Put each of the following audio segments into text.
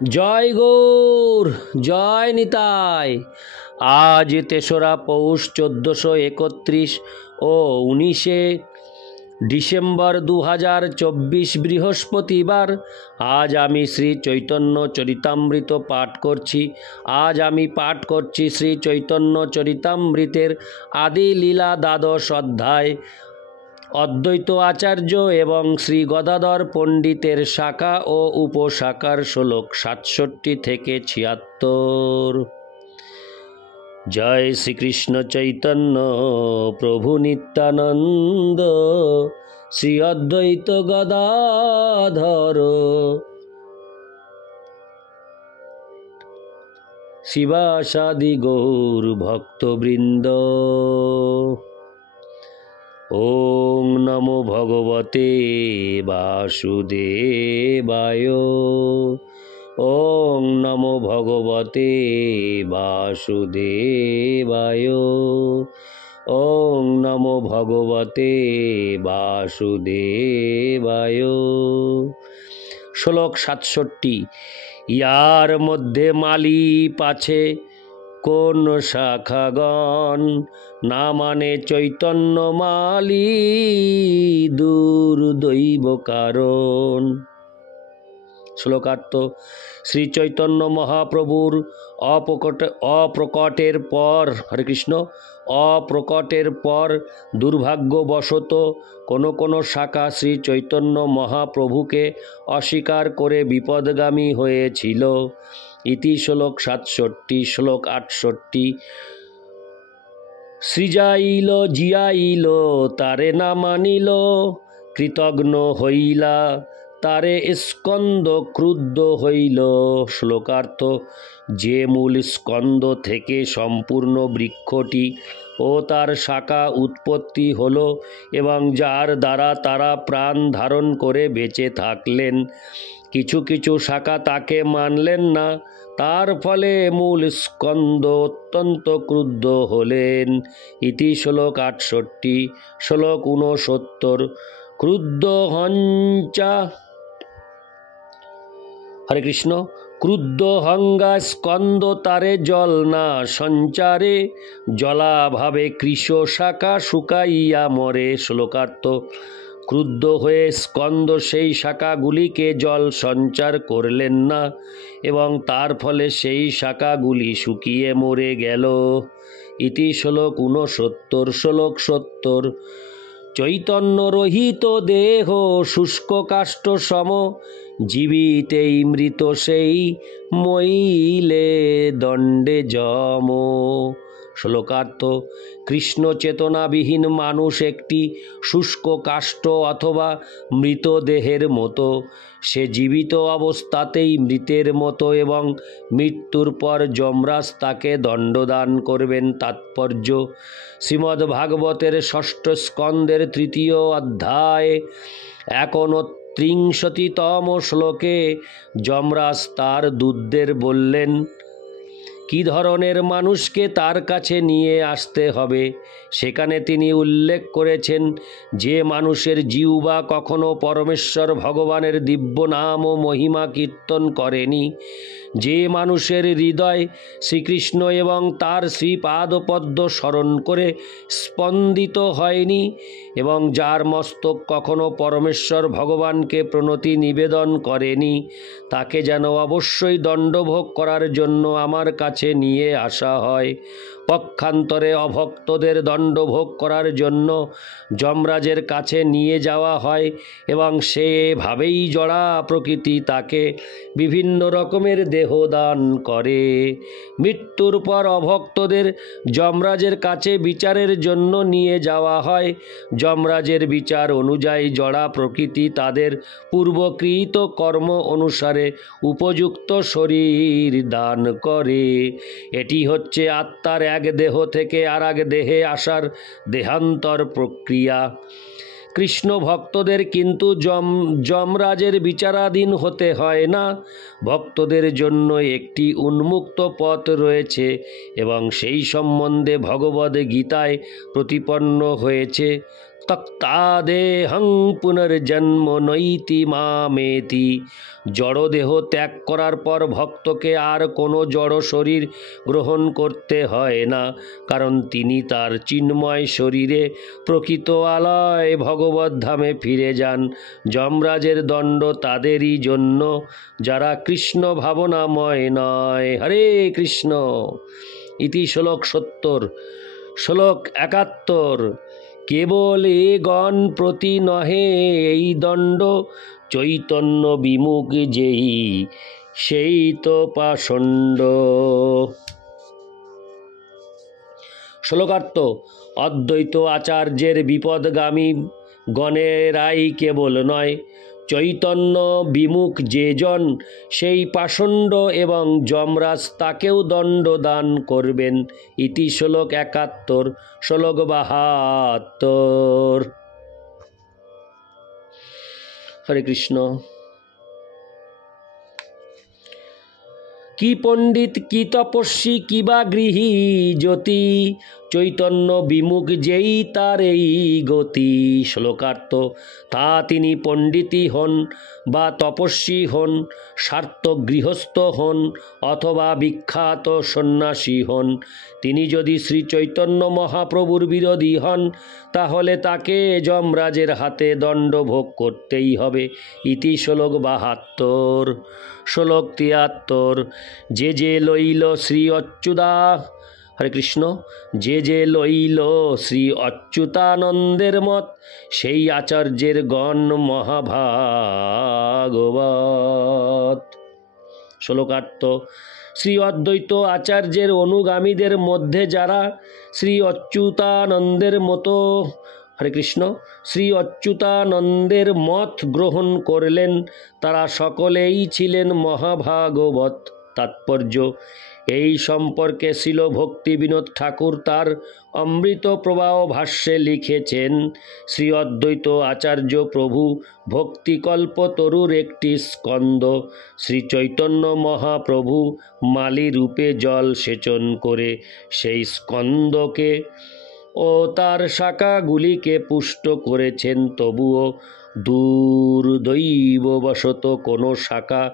জয় গৌর, জয় নিতাই। আজ ৩রা পৌষ ১৪৩১ ও ১৯শে ডিসেম্বর ২০২৪ বৃহস্পতিবার। আজ আমি শ্রী চৈতন্য চরিতামৃত পাঠ করছি। আজ আমি পাঠ করছি শ্রী চৈতন্য চরিতামৃতের আদি লীলা দ্বাদশ অধ্যায়। অদ্বৈত আচার্য এবং শ্রী গদাধর পণ্ডিতের শাখা ও উপশাখার শ্লোক ৬৭ থেকে ৭৬। জয় শ্রীকৃষ্ণ চৈতন্য প্রভু নিত্যানন্দ, শ্রী অদ্বৈত গদাধর শিবাসাদি গৌর ভক্তবৃন্দ। ওং নমো ভগবতে বাসুদেবায়। ওং নমো ভগবতে বাসুদেবায়। ওং নমো ভগবতে বাসুদেবায়। শ্লোক ৬৭। ইয়ার মধ্যে মালিপ আছে কোন শাখাগণ, না মানে চৈতন্য মালি দূর দৈব কারণ। শ্লোকার্থ: শ্রী চৈতন্য মহাপ্রভুর অপ্রকটের পর, হরে কৃষ্ণ, অপ্রকটের পর দুর্ভাগ্যবশত কোন শাখা শ্রী চৈতন্য মহাপ্রভুকে অস্বীকার করে বিপদগামী হয়েছিল। ইতি শ্লোক ৬৭। শ্লোক ৬৮। সৃজাইল জিয়াইল তারে না মানিল, কৃতঘ্ন হইলা তারে স্কন্দ ক্রুদ্ধ হইল। শ্লোকার্থ: যে মূল স্কন্দ থেকে সম্পূর্ণ বৃক্ষটি ও তার শাখা উৎপত্তি হল এবং যার দ্বারা তারা প্রাণ ধারণ করে বেঁচে থাকলেন, কিছু কিছু শাখা তাকে মানলেন না। তার ফলে মূল স্কন্দ অত্যন্ত ক্রুদ্ধ হলেন। ইতি শ্লোক ৬৮। শ্লোক ৬৯। ক্রুদ্ধ হঞ্চা, হরে কৃষ্ণ, ক্রুদ্ধ হঙ্গা স্কন্দ তারে জল না সঞ্চারে, জলাভাবে কৃশ শাখা শুকাইয়া মরে। শ্লোকার্থ: ক্রুদ্ধ হয়ে স্কন্দ সেই শাখাগুলিকে জল সঞ্চার করলেন না এবং তার ফলে সেই শাখাগুলি শুকিয়ে মরে গেল। ইতি শ্লোক ৬৯। শ্লোক ৭০। চৈতন্য রহিত দেহ শুষ্ক কাষ্ঠ সম, জীবিতেই মৃত সেই মইলে দণ্ডে যম। শ্লোকার্থ: কৃষ্ণ চেতনাবিহীন মানুষ একটি শুষ্ক কাষ্ঠ অথবা মৃতদেহের মতো। সে জীবিত অবস্থাতেই মৃতের মতো এবং মৃত্যুর পর যমরাজ তাকে দণ্ডদান করবেন। তাৎপর্য: শ্রীমদ্ ভাগবতের ষষ্ঠ স্কন্দের ৩য় অধ্যায় ৩১তম শ্লোকে যমরাজ তার দূতদের বললেন কি ধরনের মানুষকে তার কাছে নিয়ে আসতে হবে। সেখানে তিনি উল্লেখ করেছেন যে মানুষের জিহ্বা কখনো পরমেশ্বর ভগবানের দিব্য নাম ও মহিমা কীর্তন করেনি, যে মানুষের হৃদয় শ্রীকৃষ্ণ এবং তার শ্রীপাদপদ্ম স্মরণ করে স্পন্দিত হয়নি এবং যার মস্তক কখনো পরমেশ্বর ভগবানকে প্রণতি নিবেদন করেনি, তাকে যেন অবশ্যই দণ্ডভোগ করার জন্য আমার কাছে নিয়ে আসা হয়। পক্ষান্তরে অভক্তদের দণ্ডভোগ করার জন্য যমরাজের কাছে নিয়ে যাওয়া হয় এবং সেভাবেই জড়া প্রকৃতি তাকে বিভিন্ন রকমের দেহ দান করে। মৃত্যুর পর অভক্তদের যমরাজের কাছে বিচারের জন্য নিয়ে যাওয়া হয়। যমরাজের বিচার অনুযায়ী জড়া প্রকৃতি তাদের পূর্বকৃত কর্ম অনুসারে উপযুক্ত শরীর দান করে। এটি হচ্ছে আত্মার এক দেহ থেকে আর এক দেহে আসার দেহান্তর প্রক্রিয়া। কৃষ্ণ ভক্তদের কিন্তু যমরাজের বিচারাধীন হতে হয় না। ভক্তদের জন্য একটি উন্মুক্ত পথ রয়েছে এবং সেই সম্বন্ধে ভগবদ্ গীতায় প্রতিপন্ন হয়েছে। ত্যক্তাদেহং পুনর্জন্ম নৈতি মামেতি। জড়দেহ ত্যাগ করার পর ভক্তকে আর কোনো জড় শরীর গ্রহণ করতে হয় না, কারণ তিনি তার চিন্ময় শরীরে প্রকৃত আলয় ভগবত ধামে ফিরে যান। যমরাজের দণ্ড তাদেরই জন্য যারা কৃষ্ণ ভাবনাময় নয়। হরে কৃষ্ণ। ইতি শ্লোক 70। শ্লোক 71। কেবল এ গণ প্রতি নহে এই দণ্ড, চৈতন্য বিমুখ যেই সেই তো পাষণ্ড। শ্লোকার্থ। অদ্বৈত আচার্যের বিপদগামী গণেরাই কেবল নয়, চৈতন্য বিমুখ যে জন সেই পাষণ্ড এবং যমরাজ তাকেও দণ্ড দান করবেন। ইতি শ্লোক 71। শ্লোক 72। হরে কৃষ্ণ। কি পণ্ডিত কি তপস্বী কি বা গৃহী জ্যোতি, চৈতন্য বিমুখ যেই তার এই গতি। শ্লোকার্থ। তা তিনি পণ্ডিতই হন বা তপস্বী হন, সার্থক গৃহস্থ হন অথবা বিখ্যাত সন্ন্যাসী হন, তিনি যদি শ্রী চৈতন্য মহাপ্রভুর বিরোধী হন তাহলে তাকে যমরাজের হাতে দণ্ড ভোগ করতেই হবে। ইতি শ্লোক 72। শ্লোক 73। যে যে লইল শ্রী অচ্যুতা, হরে কৃষ্ণ, যে যে লইল শ্রী অচ্যুতানন্দের মত, সেই আচার্যের গণ মহাভাগবত। শ্লোকার্থ। শ্রী অদ্বৈত আচার্যের অনুগামীদের মধ্যে যারা শ্রী অচ্যুতানন্দের মতো, হরে কৃষ্ণ, শ্রী অচ্যুতানন্দের মত গ্রহণ করলেন তারা সকলেই ছিলেন মহাভাগবত। তাৎপর্য। এই সম্পর্কে শ্রীল ভক্তিবিনোদ ঠাকুর তার অমৃত প্রবাহ ভাষ্যে লিখেছেন, শ্রী অদ্বৈত আচার্য প্রভু ভক্তিকল্পতরুর একটি স্কন্দ। শ্রী চৈতন্য মহাপ্রভু মালি রূপে জল সেচন করে সেই স্কন্দকে ও তার শাখাগুলিকে পুষ্ট করেছেন। তবুও দুর্দৈববশত কোনো শাখা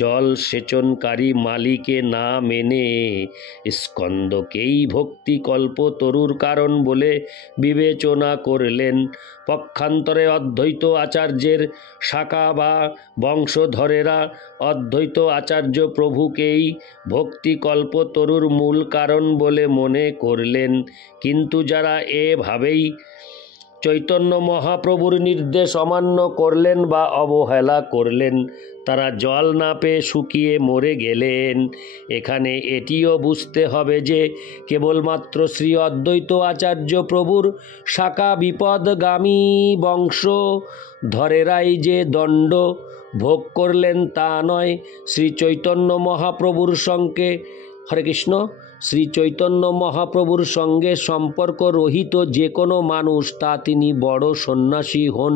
জল সেচনকারী মালিকে না মেনে স্কন্দকেই ভক্তি কল্পতরুর কারণ বলে বিবেচনা করলেন। পক্ষান্তরে অদ্বৈত আচার্যের শাখা বা বংশধরেরা অদ্বৈত আচার্য প্রভুকেই ভক্তি কল্পতরুর মূল কারণ বলে মনে করলেন। কিন্তু যারা এভাবেই চৈতন্য মহাপ্রভুর নির্দেশ অমান্য করলেন বা অবহেলা করলেন তারা জল না পেয়ে শুকিয়ে মরে গেলেন। এখানে এটিও বুঝতে হবে যে কেবলমাত্র শ্রী অদ্বৈত আচার্য প্রভুর শাখা বিপদগামী বংশধরেরাই যে দণ্ড ভোগ করলেন তা নয়। শ্রী চৈতন্য মহাপ্রভুর সঙ্গে, হরে কৃষ্ণ, শ্রী চৈতন্য মহাপ্রভুর সঙ্গে সম্পর্ক রহিত যে কোনো মানুষ, তা তিনি বড় সন্ন্যাসী হন,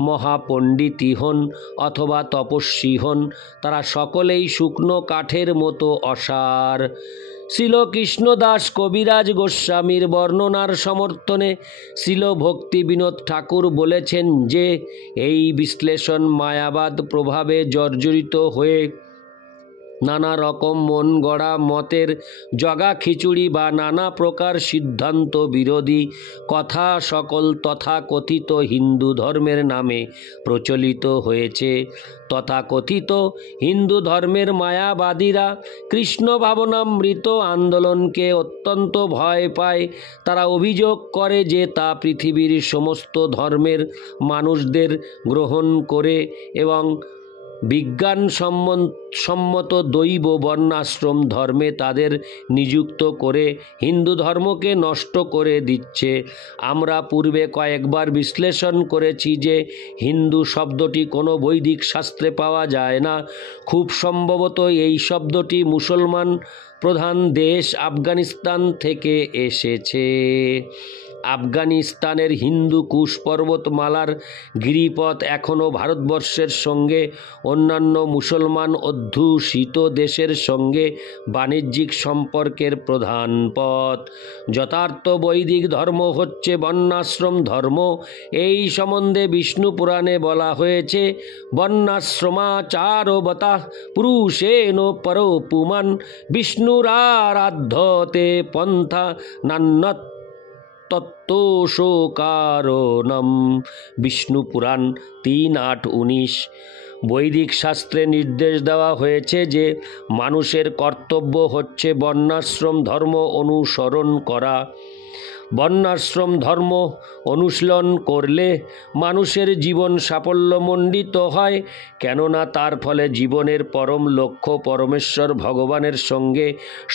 মহাপণ্ডিতই হন অথবা তপস্বী হন, তারা সকলেই শুকনো কাঠের মতো অসার। শ্রীল কৃষ্ণদাস কবিরাজ গোস্বামীর বর্ণনার সমর্থনে শ্রীল ভক্তিবিনোদ ঠাকুর বলেছেন যে এই বিশ্লেষণ মায়াবাদ প্রভাবে জর্জরিত হয়ে নানা রকম মন গড়া মতের জগা খিচুড়ি বা নানা প্রকার সিদ্ধান্ত বিরোধী কথা সকল তথাকথিত হিন্দু ধর্মের নামে প্রচলিত হয়েছে। তথাকথিত হিন্দু ধর্মের মায়াবাদীরা কৃষ্ণ ভাবনামৃত আন্দোলনকে অত্যন্ত ভয় পায়। তারা অভিযোগ করে যে তা পৃথিবীর সমস্ত ধর্মের মানুষদের গ্রহণ করে এবং বিজ্ঞানসম্মত দৈব বর্ণাশ্রম ধর্মে তাদের নিযুক্ত করে হিন্দু ধর্মকে নষ্ট করে দিচ্ছে। আমরা পূর্বে কয়েকবার বিশ্লেষণ করেছি যে হিন্দু শব্দটি কোনো বৈদিক শাস্ত্রে পাওয়া যায় না। খুব সম্ভবত এই শব্দটি মুসলমান প্রধান দেশ আফগানিস্তান থেকে এসেছে। আফগানিস্তানের হিন্দু কুশ পর্বতমালার গিরিপথ এখনও ভারতবর্ষের সঙ্গে অন্যান্য মুসলমান অধ্যুষিত দেশের সঙ্গে বাণিজ্যিক সম্পর্কের প্রধান পথ। যথার্থ বৈদিক ধর্ম হচ্ছে বর্ণাশ্রম ধর্ম। এই সম্বন্ধে বিষ্ণু পুরাণে বলা হয়েছে, বর্ণাশ্রমাচারবতা পুরুষেণ পরো পুমান বিষ্ণুরারাধ্যতে পন্থা নান্যত তত্ত্বশোকারণম। বিষ্ণু পুরাণ ৩:৮-১৯। বৈদিক শাস্ত্রে নির্দেশ দেওয়া হয়েছে যে মানুষের কর্তব্য হচ্ছে বর্ণাশ্রম ধর্ম অনুসরণ করা। বর্ণাশ্রম ধর্ম অনুশীলন করলে মানুষের জীবন সাফল্যমণ্ডিত হয়, কেননা তার ফলে জীবনের পরম লক্ষ্য পরমেশ্বর ভগবানের সঙ্গে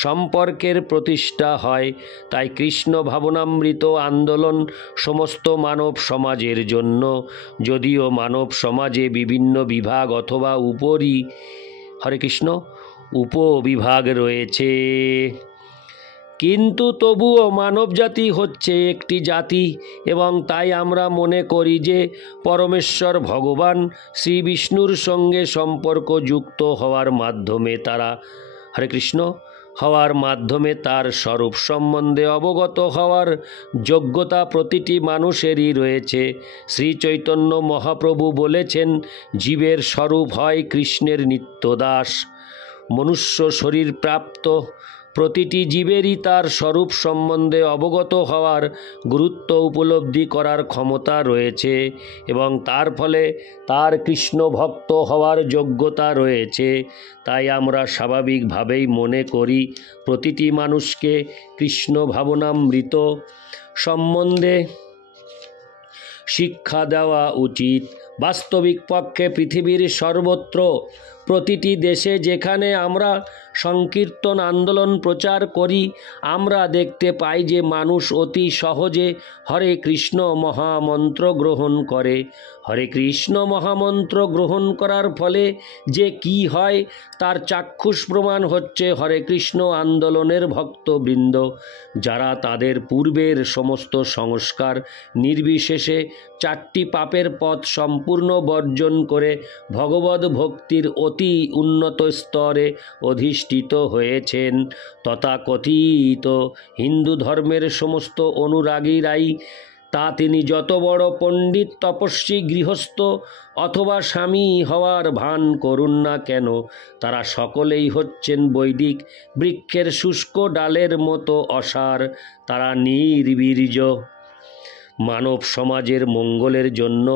সম্পর্কের প্রতিষ্ঠা হয়। তাই কৃষ্ণ ভাবনামৃত আন্দোলন সমস্ত মানব সমাজের জন্য। যদিও মানব সমাজে বিভিন্ন বিভাগ অথবা হরে কৃষ্ণ উপবিভাগ রয়েছে, কিন্তু তবুও মানবজাতি হচ্ছে একটি জাতি, এবং তাই আমরা মনে করি যে পরমেশ্বর ভগবান শ্রী বিষ্ণুর সঙ্গে সম্পর্কযুক্ত হওয়ার মাধ্যমে তার স্বরূপ সম্বন্ধে অবগত হওয়ার যোগ্যতা প্রতিটি মানুষেরই রয়েছে। শ্রী চৈতন্য মহাপ্রভু বলেছেন, জীবের স্বরূপ হয় কৃষ্ণের নিত্যদাস। মনুষ্য শরীর প্রাপ্ত প্রতিটি জীবেরই তার স্বরূপ সম্বন্ধে অবগত হওয়ার গুরুত্ব উপলব্ধি করার ক্ষমতা রয়েছে, এবং তার ফলে তার কৃষ্ণ ভক্ত হওয়ার যোগ্যতা রয়েছে। তাই আমরা স্বাভাবিকভাবেই মনে করি প্রতিটি মানুষকে কৃষ্ণ ভাবনামৃত সম্বন্ধে শিক্ষা দেওয়া উচিত। বাস্তবিক পক্ষে পৃথিবীর সর্বত্র প্রতিটি দেশে যেখানে আমরা সংকীর্তন আন্দোলন প্রচার করি, আমরা দেখতে পাই যে মানুষ অতি সহজে হরে কৃষ্ণ মহামন্ত্র গ্রহণ করে। হরে কৃষ্ণ মহামন্ত্র গ্রহণ করার ফলে যে কি হয় তার চাক্ষুষ প্রমাণ হচ্ছে হরে কৃষ্ণ আন্দোলনের ভক্তবৃন্দ, যারা তাদের পূর্বের সমস্ত সংস্কার নির্বিশেষে 4টি পাপের পথ সম্পূর্ণ বর্জন করে ভগবদ ভক্তির অতি উন্নত স্তরে অধিষ্ঠিত হয়েছেন। তথাকথিত হিন্দু ধর্মের সমস্ত অনুরাগীরাই, তা তিনি যত বড় পণ্ডিত, তপস্বী, গৃহস্থ অথবা স্বামী হওয়ার ভান করুন না কেন, তারা সকলেই হচ্ছেন বৈদিক বৃক্ষের শুষ্ক ডালের মতো অসার। তারা নির্বীর্য। মানব সমাজের মঙ্গলের জন্য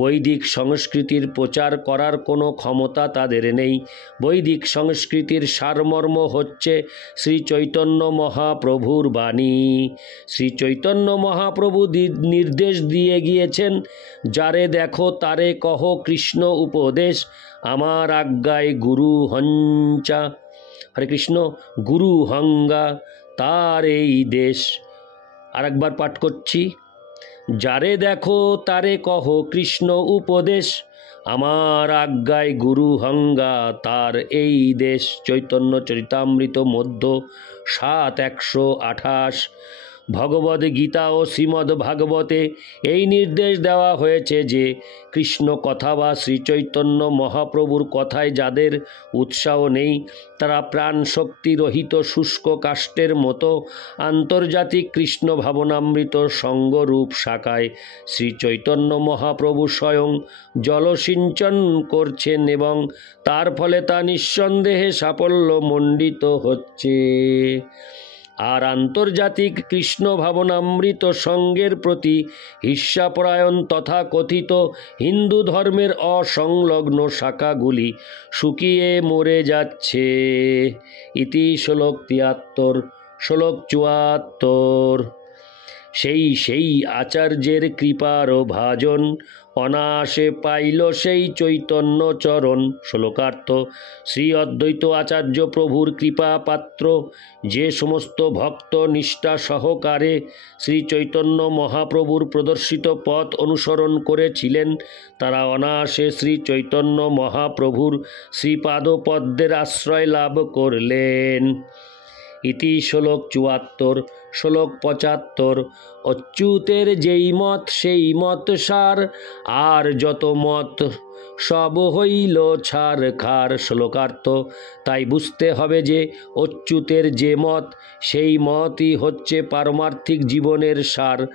বৈদিক সংস্কৃতির প্রচার করার কোনো ক্ষমতা তাদের নেই। বৈদিক সংস্কৃতির সারমর্ম হচ্ছে শ্রী চৈতন্য মহাপ্রভুর বাণী। শ্রী চৈতন্য মহাপ্রভু নির্দেশ দিয়ে গিয়েছেন, যারে দেখো তারে কহ কৃষ্ণ উপদেশ, আমার আজ্ঞায় গুরু হঞ্চা। হরে কৃষ্ণ। গুরু হঙ্গা তার এই দেশ। আরেকবার পাঠ করছি, যারে দেখো তারে কহ কৃষ্ণ উপদেশ, আমার আজ্ঞায় গুরু হঙ্গা তার এই দেশ। চৈতন্য চরিতামৃত মধ্য 7:128। ভগবদ গীতা ও শ্রীমদ্ ভাগবতে এই নির্দেশ দেওয়া হয়েছে যে কৃষ্ণ কথা বা শ্রীচৈতন্য মহাপ্রভুর কথায় যাদের উৎসাহ নেই, তারা প্রাণ শক্তি রহিত শুষ্ক কাষ্ঠের মতো আন্তর্জাতিক কৃষ্ণ ভাবনামৃত সঙ্গরূপ শাখায় শ্রীচৈতন্য মহাপ্রভু স্বয়ং জলসিঞ্চন করছেন, এবং তার ফলে তা নিঃসন্দেহে সাফল্যমণ্ডিত হচ্ছে। আর আন্তর্জাতিক কৃষ্ণ ভাবনামৃত সঙ্গের প্রতি ঈর্ষাপরায়ণ তথাকথিত হিন্দু ধর্মের অসংলগ্ন শাখাগুলি শুকিয়ে মরে যাচ্ছে। ইতি শ্লোক 73। শ্লোক 74। সেই আচার্যের কৃপার ভাজন অনায়াসে পাইল সেই চৈতন্য চরণ। শ্লোকার্থ। শ্রী অদ্বৈত আচার্য প্রভুর কৃপা পাত্র যে সমস্ত ভক্ত নিষ্ঠা সহকারে শ্রী চৈতন্য মহাপ্রভুর প্রদর্শিত পথ অনুসরণ করেছিলেন, তারা অনায়াসে শ্রী চৈতন্য মহাপ্রভুর শ্রীপাদপদ্মের আশ্রয় লাভ করলেন। ইতি শ্লোক 74। শ্লোক 75। অচ্যুতের যেই মত সেই মত সার, আর যত মত সব হইল ছারখার। শ্লোকার্থ, তাই বুঝতে হবে যে অচ্যুতের যে মত, সেই মতই হচ্ছে পারমার্থিক জীবনের সার,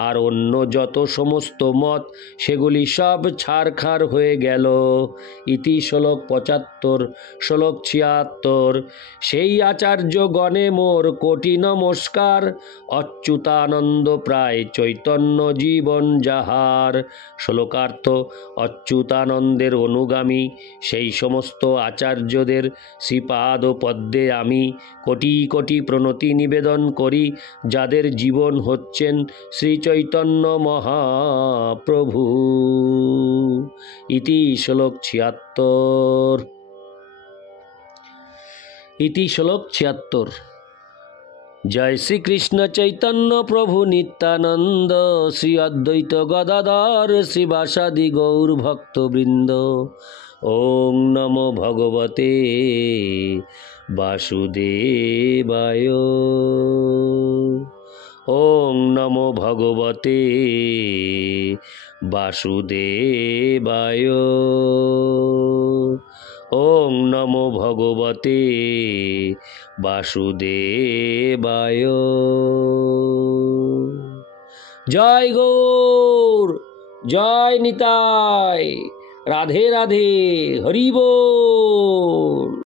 আর অন্য যত সমস্ত মত সেগুলি সব ছারখার হয়ে গেল। ইতি শ্লোক ৭৫। শ্লোক ৭৬। সেই আচার্য গণে মোর কোটি নমস্কার, অচ্যুতানন্দ প্রায় চৈতন্য জীবন যাহার। শ্লোকার্থ, অচ্যুতানন্দের অনুগামী সেই সমস্ত আচার্যদের শ্রীপাদ পদ্মে আমি কোটি কোটি প্রণতি নিবেদন করি, যাদের জীবন হচ্ছেন শ্রী চৈতন্য মহাপ্রভু। ইতি শ্লোক ৭৬। ইতি শ্লোক ৭৬। জয় শ্রীকৃষ্ণ চৈতন্য প্রভু নিত্যানন্দ, শ্রী অদ্বৈত গদাধর শ্রীবাসাদি গৌর ভক্তবৃন্দ। ওং নমো ভগবতে বাসুদেবায়। ওং নমো ভগবতে বাসুদেবায়। ওং নমো ভগবতে বাসুদেবায়। জয় গৌর, জয় নিতাই, রাধে রাধে, হরি বল।